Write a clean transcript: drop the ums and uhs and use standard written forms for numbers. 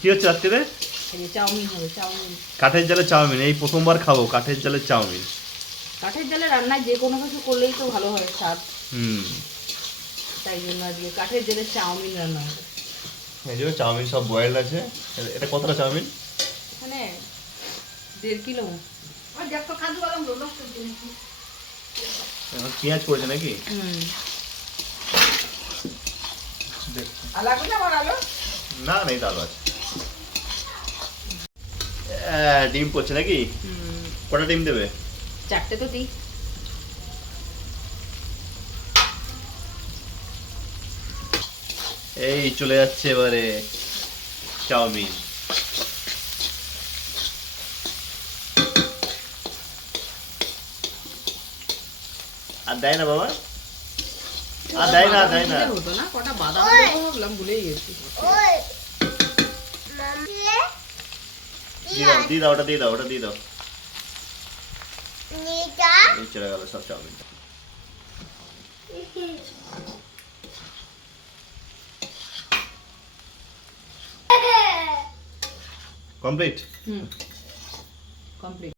কি হচ্ছে রাত্রিরে? চাউমিন হবে, চাউমিন। কাঠের জালে চাউমিন, এই প্রথমবার খাবো কাঠের জালে চাউমিন। কাঠের জালে রান্নায় যে কোনো কিছু করলেই তো ভালো হয় স্বাদ। হুম, তাই জন্য আজকে কাঠের জালে চাউমিন রান্না হবে। এই যে চাউমিন সব বয়েলড আছে। এটা কতটা চাউমিন? এখানে 1.5 কিলো। পেঁয়াজ পড়েছে নাকি? না না, এই ডাল আছে। ডিম পড়ছে নাকি? কটা ডিম দেবে? 4টে তো দিই। এই চলে যাচ্ছে এবারে চাউমিন। আর দেয় না বাবা, আর দেয় না, দেয় না। হতো না, কটা বাদাম দেবো ভাবলাম, ভুলেই গেছি। দিয়ে দাও, ওটা দিয়ে দাও, ওটা দিয়ে দাও। এই চলে গেল সব চাউমিন। কমপ্লিট। কমপ্লিট।